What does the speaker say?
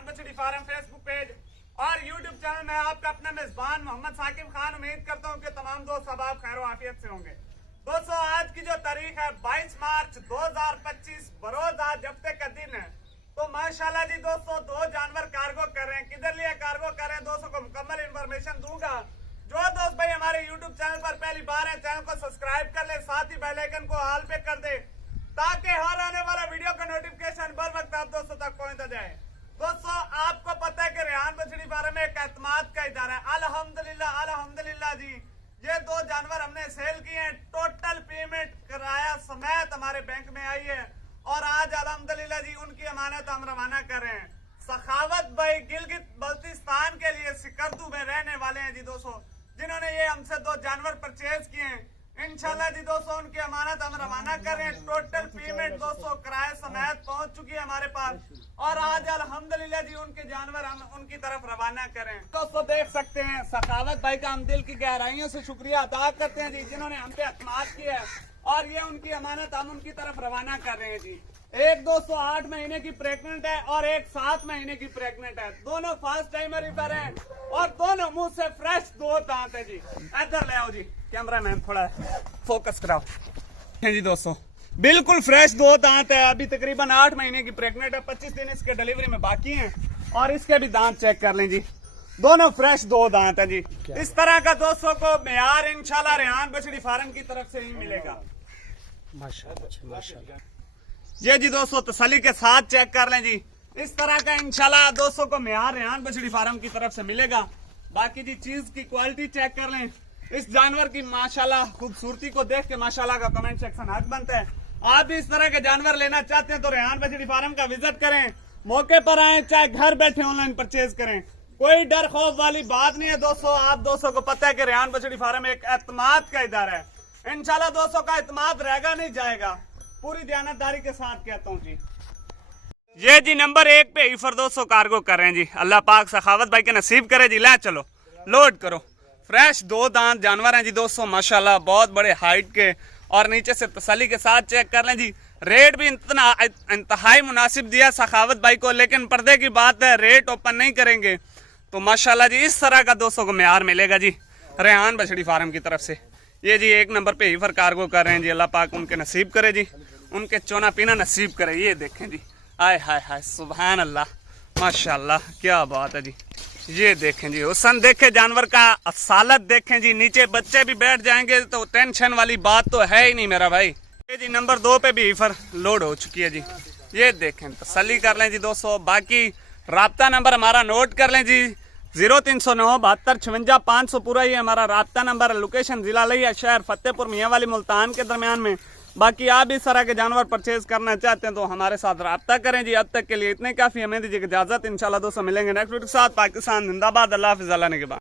रेहान बछड़ी farm Facebook page और YouTube channel में आपका अपना मेजबान मोहम्मद साकिब खान। उम्मीद करता हूँ कि तमाम दोस्त अब आप खैर आफियत से होंगे। दोस्तों, आज की जो तारीख है 22 मार्च 2025 बरोज आज हफ्ते का दिन है। तो माशाल्लाह जी दोस्तों, 2 जानवर कार्गो कर रहे हैं। किधर लिए कार्गो कर रहे हैं दोस्तों को मुकम्मल इन्फॉर्मेशन दूंगा। जो दोस्त भाई हमारे यूट्यूब चैनल पर पहली बार है, चैनल को सब्सक्राइब कर ले, साथ ही बेल आइकन को ऑल पे कर दे ताकि हर आने वाला वीडियो का नोटिफिकेशन बर वक्त आप दोस्तों तक पहुंचता जाए। दोस्तों, आपको पता है कि रेहान बछड़ी फार्म एक एतमाद का इदारा है। अल्हम्दुलिल्लाह अल्हम्दुलिल्लाह जी, ये 2 जानवर हमने सेल किए हैं। टोटल पेमेंट किराया समेत हमारे बैंक में आई है और आज अल्हम्दुलिल्लाह जी उनकी अमानत हम रवाना कर रहे हैं। सखावत भाई गिलगित बल्तिस्तान के लिए सिकरदू में रहने वाले हैं जी दोस्तों, जिन्होंने ये हमसे 2 जानवर परचेज किए हैं। इंशाल्लाह जी दोस्तों उनकी अमानत हम रवाना कर रहे हैं। टोटल पेमेंट दोस्तों किराए समेत पहुंच चुकी है हमारे पास और आज अल्हम्दुलिल्लाह जी उनके जानवर हम उनकी तरफ रवाना करें। दोस्तों देख सकते हैं सखावत भाई का हम दिल की गहराइयों से शुक्रिया अदा करते हैं जी, जिन्होंने हम पे एतमाद किया है और ये उनकी अमानत हम उनकी तरफ रवाना कर रहे हैं जी। एक दोस्तों 8 महीने की प्रेग्नेंट है और एक 7 महीने की प्रेग्नेंट है। दोनों फर्स्ट टाइमर रिफर हैं और दोनों मुंह से फ्रेश 2 दांत है जी। इधर ले आओ जी, कैमरा मैन थोड़ा फोकस कराओ जी। दोस्तों बिल्कुल फ्रेश 2 दांत है। अभी तकरीबन 8 महीने की प्रेग्नेंट है, 25 दिन इसके डिलीवरी में बाकी हैं और इसके भी दांत चेक कर लें जी। दोनों फ्रेश 2 दांत है जी। इस तरह का दोस्तों को मेयार इंशाल्लाह रेहान बछड़ी फार्म की तरफ से ही मिलेगा। माशाल्लाह माशाल्लाह। ये जी दोस्तों तसल्ली के साथ चेक कर लें जी। इस तरह का इंशाल्लाह दोस्तों को मेयार रेहान बछड़ी फार्म की तरफ से मिलेगा। बाकी जी चीज की क्वालिटी चेक कर लें। इस जानवर की माशाल्लाह खूबसूरती को देख के माशाल्लाह का कमेंट सेक्शन हक बनता है। आप भी इस तरह के जानवर लेना चाहते हैं तो रेहान बछड़ी फार्म का विजिट करें, मौके पर आए, चाहे घर बैठे ऑनलाइन परचेज करें। कोई डर खौफ वाली बात नहीं है दोस्तों। आप दोस्तों को पता है कि रेहान बछड़ी फार्म एक एतमाद का इदारा है। इंशाल्लाह दोस्तों का एतमाद रहेगा नहीं जाएगा, पूरी दयानतदारी के साथ कहता हूँ जी। ये जी नंबर 1 पे ईफर दोस्तों कार्गो कर रहे हैं जी। अल्लाह पाक सखावत भाई के नसीब करे जी। ला चलो लोड करो। फ्रेश 2 दांत जानवर हैं जी दोस्तों, माशाल्लाह बहुत बड़े हाइट के और नीचे से तसल्ली के साथ चेक कर लें जी। रेट भी इंतहाई मुनासिब दिया सखावत भाई को, लेकिन पर्दे की बात है, रेट ओपन नहीं करेंगे तो माशाल्लाह जी इस तरह का दोस्तों को मेयार मिलेगा जी रेहान बछड़ी फार्म की तरफ से। ये जी 1 नंबर पे ईफर कार्गो कर रहे हैं जी। अल्लाह पाक उनके नसीब करे जी, उनके चोना पीना नसीब करे। ये देखें जी, आय हाय हाय सुभान अल्लाह, माशाल्लाह क्या बात है जी। ये देखें जी, हुस्न देखे जानवर का, असालत देखें जी। नीचे बच्चे भी बैठ जाएंगे तो टेंशन वाली बात तो है ही नहीं मेरा भाई। ये जी नंबर 2 पे भी ईफर लोड हो चुकी है जी। ये देखें, तसल्ली कर लें जी दोस्तों। बाकी राब्ता नंबर हमारा नोट कर लें जी, 0309 72 56 500 पूरा ही हमारा राब्ता नंबर। लोकेशन जिला लिया शहर फतेहपुर मियाँ वाली मुल्तान के दरमियान में। बाकी आप इस तरह के जानवर परचेज करना चाहते हैं तो हमारे साथ राब्ता करें जी। अब तक के लिए इतने काफी, हमें दीजिए इजाजत। इंशाल्लाह दोस्तों मिलेंगे नेक्स्ट वीडियो के साथ। पाकिस्तान जिंदाबाद। अल्लाह हाफिज़। अल्लाह ने के बाद।